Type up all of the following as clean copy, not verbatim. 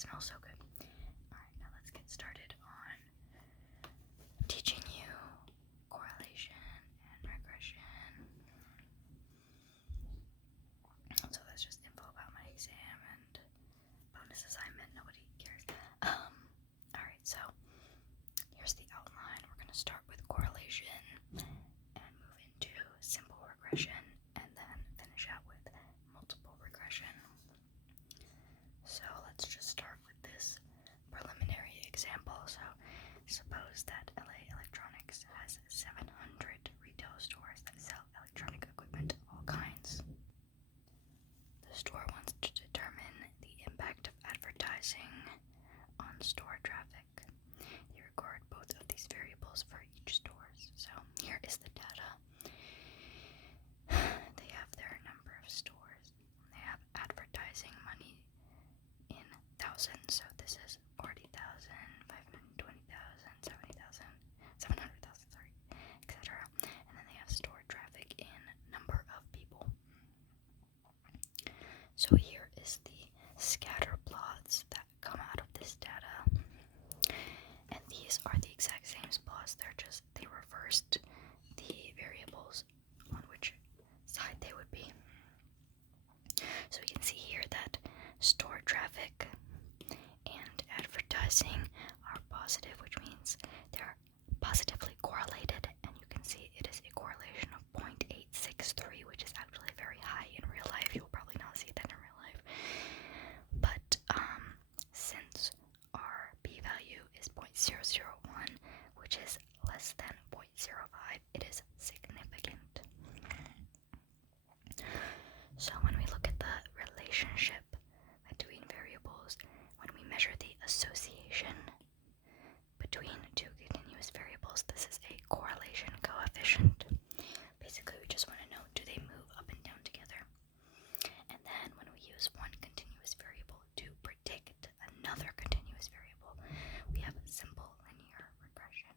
smells so good. Alright, now let's get started on teaching you correlation and regression. So that's just info about my exam and bonus assignment. Nobody cares. Alright, so here's the outline. We're going to start with correlation and move into simple regression and then finish out with multiple regression. So let's just start with this preliminary example. So suppose that LA Electronics has 700 retail stores that sell electronic equipment of all kinds. The store wants to determine the impact of advertising on store traffic. They record both of these variables for each store. So here is the data. They have their number of stores. They have advertising money in thousands. So this is 40,000, 520,000, 70,000, 700,000, sorry, etc. And then they have store traffic in number of people. So here is the scatter plots that come out of this data. And these are the exact same plots. They reversed the variables on which side they would be. So we can see here that store traffic and advertising are positive, which means they're positively correlated, and you can see it is a correlation of 0.863, which is actually very high in real life. You will probably not see that in real life. But since our p-value is 0.001, which is less than 0.05, it is significant. So when we look at the relationship between variables, when we measure the association between two continuous variables, this is a correlation coefficient. Basically, we just want to know, do they move up and down together? And then when we use one continuous variable to predict another continuous variable, we have simple linear regression.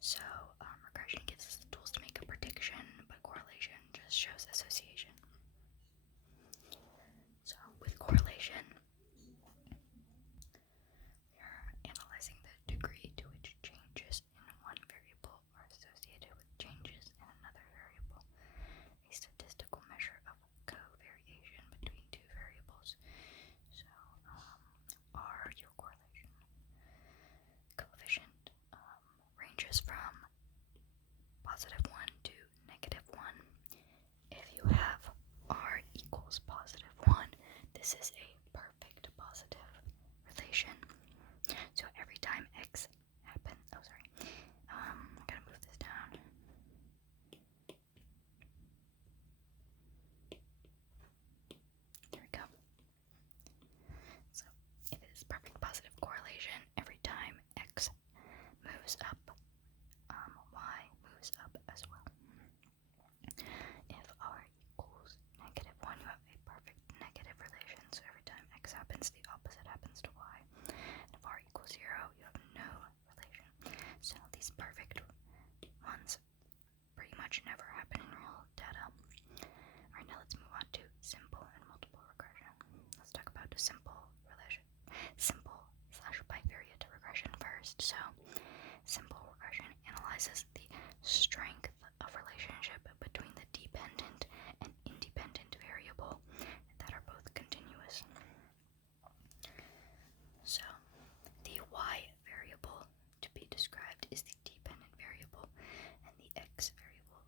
So regression gives us the tools to make a prediction, but correlation just shows association. So with correlation, we are analyzing the degree to which changes in one variable are associated with changes in another variable, a statistical measure of covariation between two variables. So R, your correlation coefficient, ranges from positive 1 to negative 1. If you have R equals positive 1, this is a perfect positive relation. So every time X happens, I gotta move this down. There we go. So it is perfect positive correlation. Every time X moves up, Y moves up as well. If R equals negative 1, you have a perfect negative relation. So every time X happens, the opposite happens to Y. And if R equals 0, you have no relation. So these perfect ones pretty much never happen in real data. Alright, now let's move on to simple and multiple regression. Let's talk about the simple / bivariate regression first. So simple regression analyzes the strength of relationship between the dependent and independent variable that are both continuous. So the y variable to be described is the dependent variable, and the x variable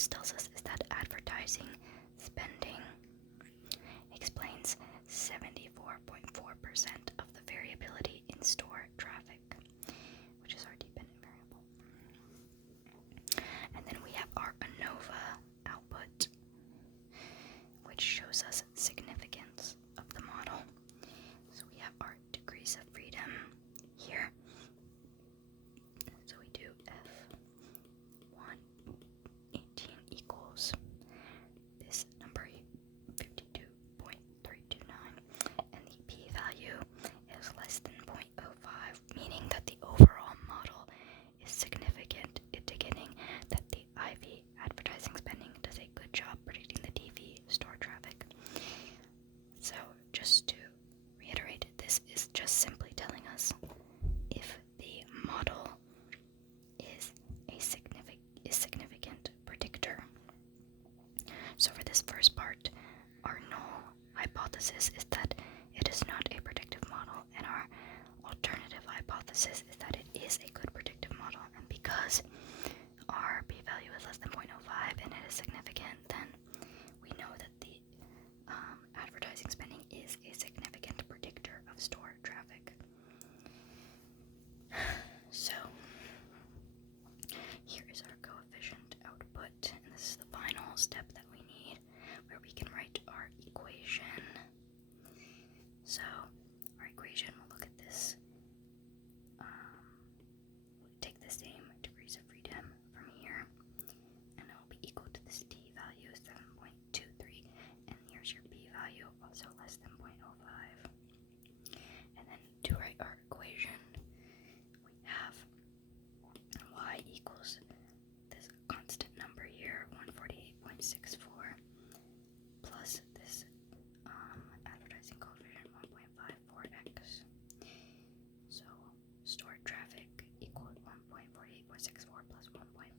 this tells us is that advertising spending explains 74.4% of the variability in store traffic, which is our dependent variable. And then we have our ANOVA output, which shows us significance of the model. So we have our degrees of freedom here. So we do F118 equals this number 52.329, and the p-value is less than 0.05, meaning that the overall model is significant, indicating that the IV advertising spending does a good job predicting the TV store traffic. So just to reiterate, this is just simply telling us if the model is a significant predictor. So for this first part, our null hypothesis is that it is not a predictive model, and our alternative hypothesis is that it is a good predictive model. And because our p-value is less than 0.05 and it is significant, then we know that the advertising spending is a significant predictor of store traffic. So here is our coefficient output, and this is the final step that we need, where we can write our equation. So our equation will look at this. We'll take the same degrees of freedom from here, and it will be equal to this t value, 7.23, and here's your p value, also less than 0.05. And then to write our equation, we have y equals this constant number here, 148.64, plus this advertising coefficient, 1.54x. So stored traffic equaled 1.48.64 plus 1.4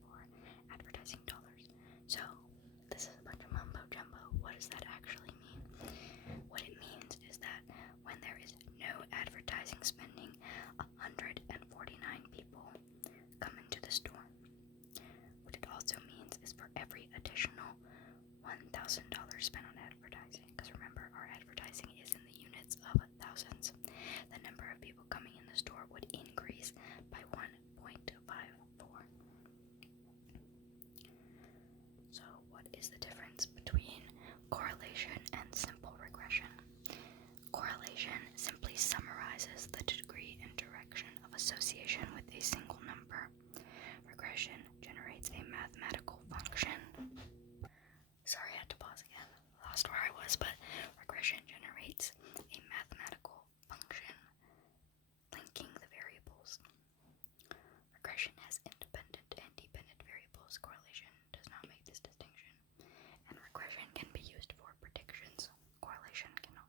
advertising dollars. So this is a bunch of mumbo jumbo. What does that actually mean? What it means is that when there is no advertising spending, 149 people come into the store. What it also means is for every additional $1,000 spent on advertising, because remember, our advertising is in the units of thousands, the number of people coming in the store would increase by 1.54. So what is the difference between correlation and simple regression? Correlation simply summarizes the degree and direction of association with a single number. Regression generates a mathematical function. Sorry, I had to pause again. Lost where I was, but regression generates a mathematical function linking the variables. Regression has independent and dependent variables. Correlation does not make this distinction. And regression can be used for predictions. Correlation cannot.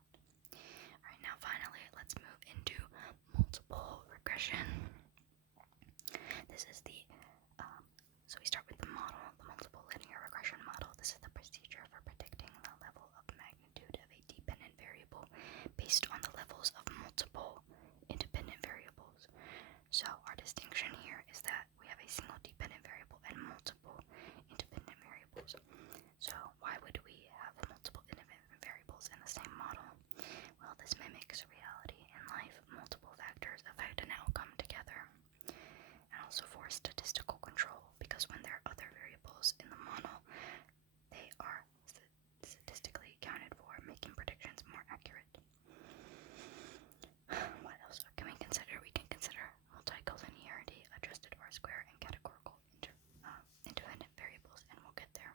Alright, now finally, let's move into multiple regression. This is the, so we start with the model, the multiple linear regression model. This is the procedure for predicting the level of magnitude of a dependent variable based on the levels of multiple independent variables. So our distinction here is that we have a single dependent variable and multiple independent variables. So why would we have multiple independent variables in the same model? Well, this mimics reality. In life, multiple factors affect an outcome together. And also for statistical control, because when there are other variables in the model, they are statistically accounted for, making predictions more accurate. What else can we consider? We can consider multi-collinearity, adjusted R-square, and categorical independent variables, and we'll get there.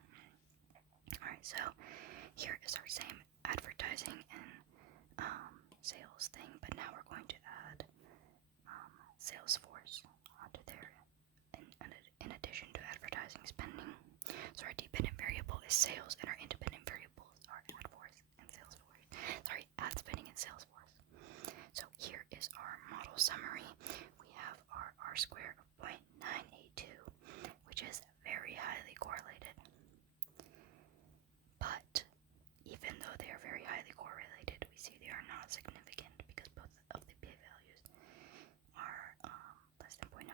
Alright, so here is our same advertising and sales thing, but now we're going to add sales force onto there in addition to advertising spending. So our dependent variable is sales, and our independent variables are ad force and sales force. Sorry, ad spending and sales force. So here is our model summary. We have our R-square of 0.982, which is very highly correlated. But even though they are very highly correlated, we see they are not significant because both of the p-values are less than 0.05,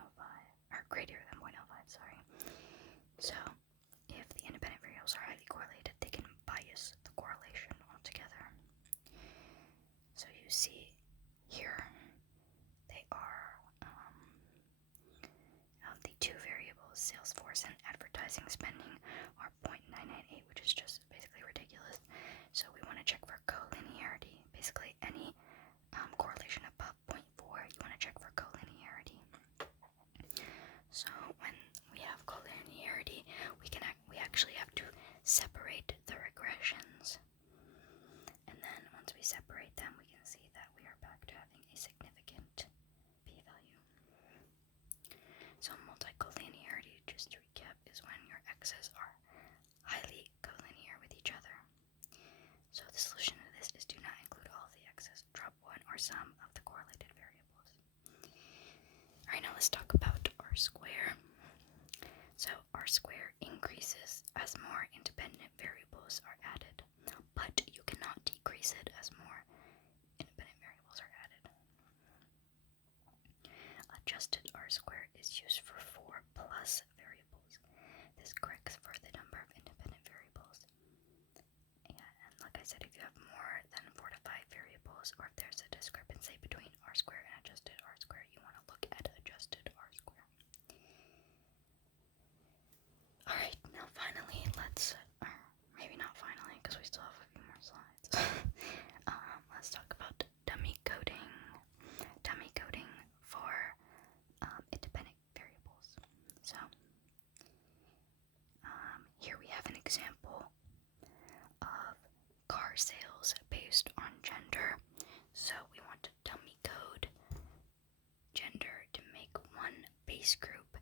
or greater than 0.05, sorry. So if the independent see here, they are the two variables, Salesforce and advertising spending, are 0.998, which is just basically ridiculous. So we want to check for collinearity. Basically, any correlation above 0.4, you want to check for collinearity. So when we have collinearity, we actually have to separate the regressions. And then once we separate them, we can see that we are back to having a significant p-value. So multicollinearity, just to recap, is when your x's are highly collinear with each other. So the solution to this is do not include all of the x's, drop one or some of the correlated variables. Alright, now let's talk about R square. So R square increases as more independent variables are added, but you cannot decrease it as more independent variables are added. Adjusted R square is used for 4 plus variables. This corrects for the number of independent variables. And like I said, if you have more than 4 to 5 variables, or if there's a discrepancy between R square and adjusted R square, you want to look at adjusted R square. Alright, now finally, or maybe not finally, because we still have a few more slides. Let's talk about dummy coding. Dummy coding for independent variables. So, here we have an example of car sales based on gender. So we want to dummy code gender to make one base group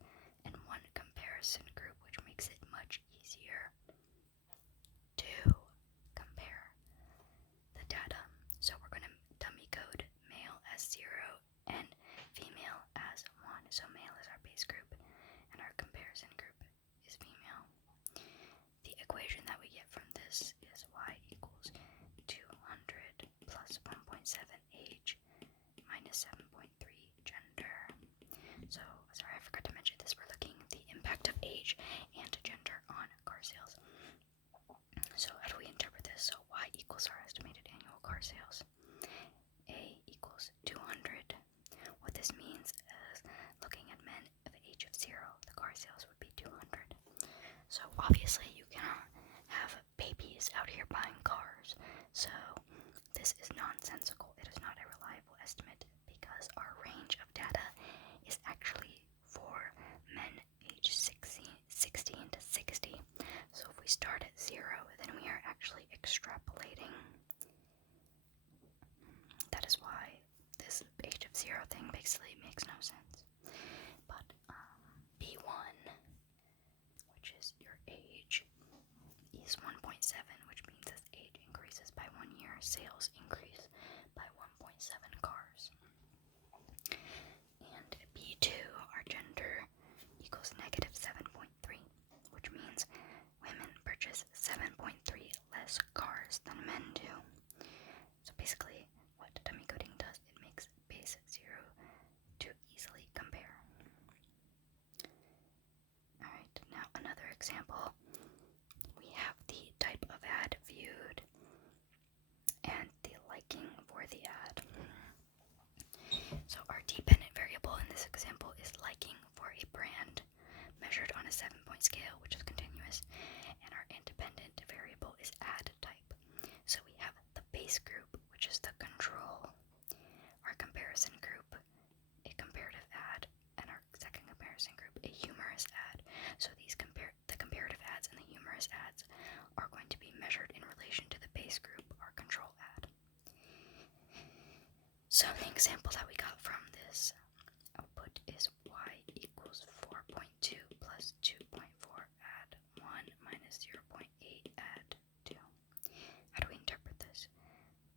and one comparison group, which makes it much easier to compare the data. So we're going to dummy code male as 0 and female as 1. So male is our base group and our comparison group is female. The equation that we get from this is y equals 200 plus 1.7 age minus 7.3 gender. So, sorry, I forgot to mention this. We're looking at the impact of age and gender on car sales. So how do we interpret this? So y equals our estimated annual car sales. A equals 200. What this means is, looking at men of the age of 0, the car sales would be 200. So obviously you cannot have babies out here buying cars. So this is nonsensical. It is not a reliable estimate because our range of data is actually for men aged 16 to 60. So if we start at 0, then we are actually extrapolating. That is why this age of 0 thing basically makes no sense. But B1, which is your age, is 1.7, which means as age increases by 1 year, sales increase by 1.7 cars. And B2, our gender, equals negative 7.3, which means women purchase 7.3 less cars than men do. So basically, what dummy coding does, it makes base 0 to easily compare. Alright, now another example. We have the type of ad viewed and the liking for the ad. So our dependent variable in this example is liking for a brand, measured on a 7-point scale, which is continuous, and our independent variable is ad type. So we have the base group, which is the control, our comparison group, a comparative ad, and our second comparison group, a humorous ad. So these the comparative ads and the humorous ads are going to be measured in relation to the base group, our control ad. So the example that we got from this output is y equals 4.2 plus 2.4 add 1 minus 0.8 add 2. How do we interpret this?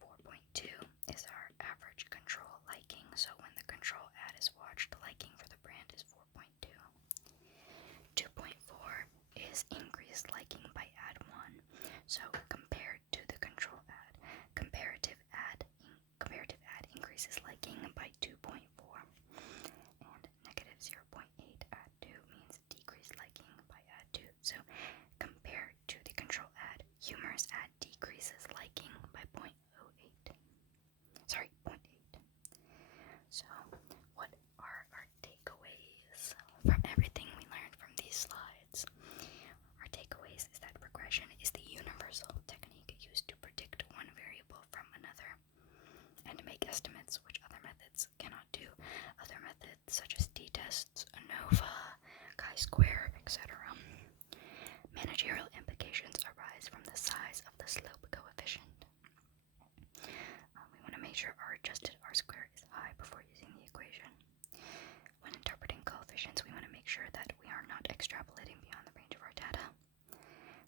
4.2 is our average control liking, so when the control ad is watched, liking for the brand is 4.2. 2.4 is increased liking by ad 1, so compared to the control ad, comparative ad increases liking by 2.4, and negative 0.8 add 2 means decreased liking by add 2. So compared to the control ad, humorous ad decreases liking by 0.08. Sorry, 0.08. estimates, which other methods cannot do. Other methods such as t-tests, ANOVA, chi-square, etc. Managerial implications arise from the size of the slope coefficient. We want to make sure our adjusted R-square is high before using the equation. When interpreting coefficients, we want to make sure that we are not extrapolating beyond the range of our data.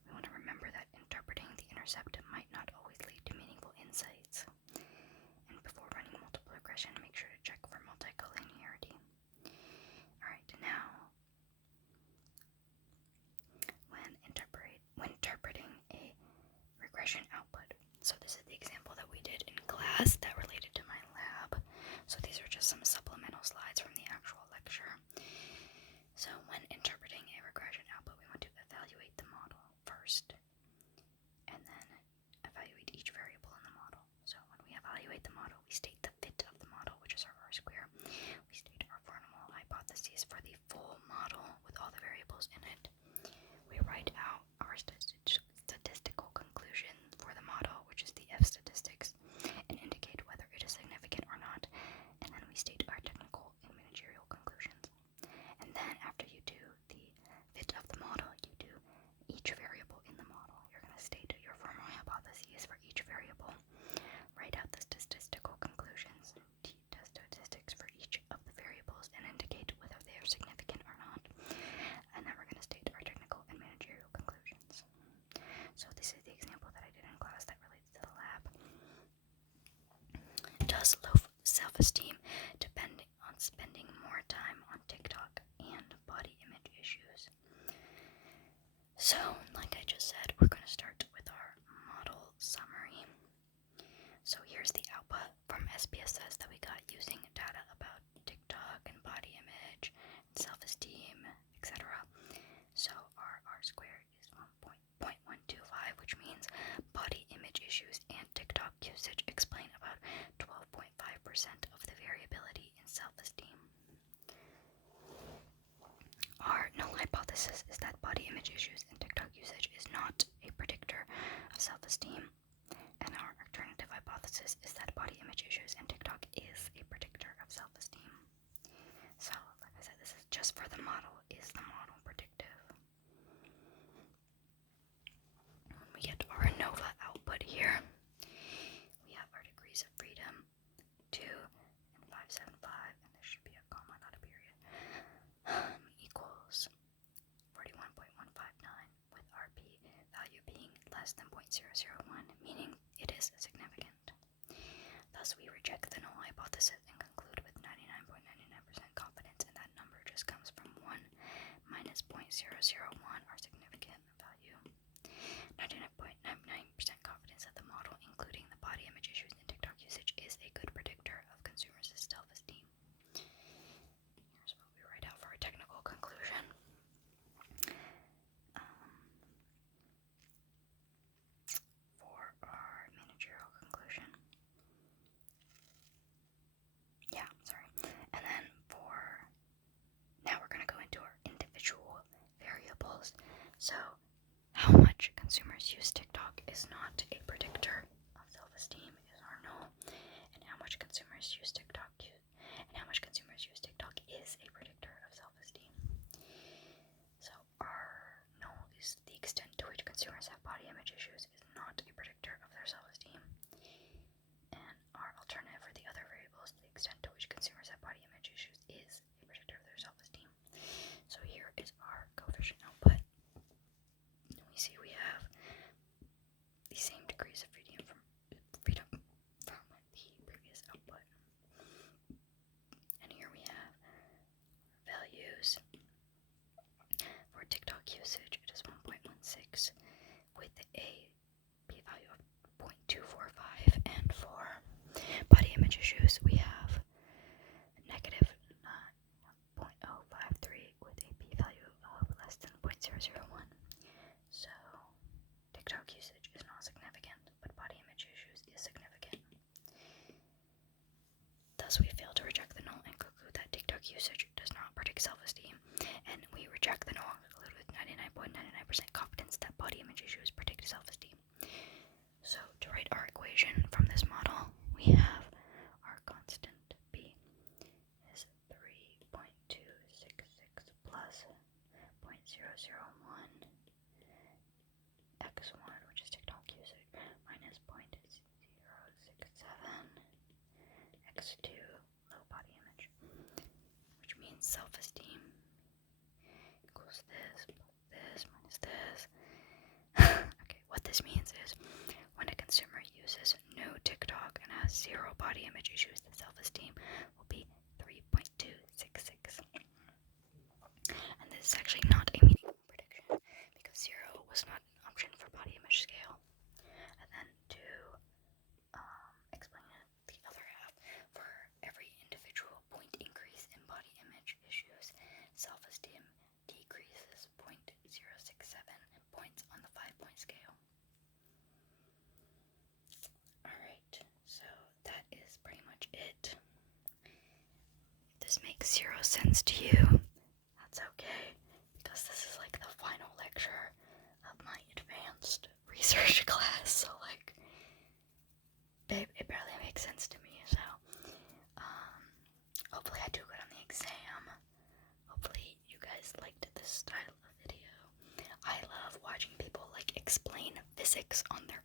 We want to remember that interpreting the intercept might not always lead to meaningful insights. And before running multiple regression, make sure to check for multicollinearity. Alright, now, when interpreting a regression output, so this is the example that we did in class that related to my lab. So these are just some supplemental slides from the actual lecture. So when interpreting a regression output, we want to evaluate the model first, and then evaluate each variable in the model. So when we evaluate the model, we state the fit of the model, which is our R-square. We state our formal hypotheses for the full model with all the variables in it. We write out our statistical conclusion for the model, which is the F statistics, and indicate whether it is significant or not. And then we state our technical and managerial conclusions. And then after you do the fit of the model, you do each variable in the model. You're going to state your formal hypotheses for each variable, write out the statistical conclusions, t-test statistics for each of the variables, and indicate whether they are significant or not. And then we're going to state our technical and managerial conclusions. So this is the example that I did in class that relates to the lab. Does low self-esteem depend on spending more time on TikTok and body image issues? So, like I just said, we're going to start with our model summary. So here's the output from SPSS that we got using data about TikTok and body image, and self-esteem, etc. So our R-square is 1.125, which means body image issues and TikTok usage explain about 12.5% of the variability in self-esteem. Our null hypothesis is that body image issues and TikTok usage is not a predictor of self-esteem, and our alternative hypothesis is that body image issues and TikTok is a predictor of self-esteem. So, like I said, this is just for the model. Is the model predictive? When we get our ANOVA output here, we have our degrees of freedom, 2 and 575, and there should be a comma, not a period, equals 41.159, with our p value being less than 0.001, meaning it is significant. Thus, we reject the null hypothesis and conclude with 99.99% confidence, and that number just comes from 1 minus 0.001, our significant value. 99.99% confidence that the model, including the body image issues and TikTok usage, is a good predictor of consumers' self-esteem. Here's what we write out for our technical conclusion. For our managerial conclusion. And then now we're going to go into our individual variables. So, how much consumers use TikTok is not a predictor of self-esteem, is our null. And how much consumers use TikTok is a predictor of self-esteem. So, our null is the extent to which consumers have body image issues is not a predictor of their self-esteem. And our alternative for the other variables, the extent to which consumers have body image issues, is a predictor of their self-esteem. So here is our coefficient output. And we see we have the same degrees of freedom from the previous output. And here we have values. For TikTok usage, it is 1.16 with a p-value of 0.245, and for body image issues, we have negative 0.053 with a p-value of less than 0.001. So, TikTok usage is not significant, but body image issues is significant. Thus, we fail to reject the null and conclude that TikTok usage does not predict self-esteem, and we reject the null and conclude with 99.99% confidence that body image issues predict self-esteem. So, to write our equation from this model, we have our self-esteem equals this minus this. Okay, what this means is when a consumer uses no TikTok and has zero body image issues, the self-esteem will be 3.266. And this is actually not a meaningful prediction because zero was not an option for body image scale. And then to explain it, the other half, for every individual point increase in body image issues, self-esteem decreases 0.067 points on the 5-point scale. Alright, so that is pretty much it. If this makes 0 sense to you, that's okay, because this is like the final lecture of my advanced research class, so like, babe, it barely makes sense to me, so, hopefully I do good on the exam. Hopefully you guys liked this style of video. I love watching people, like, explain physics on their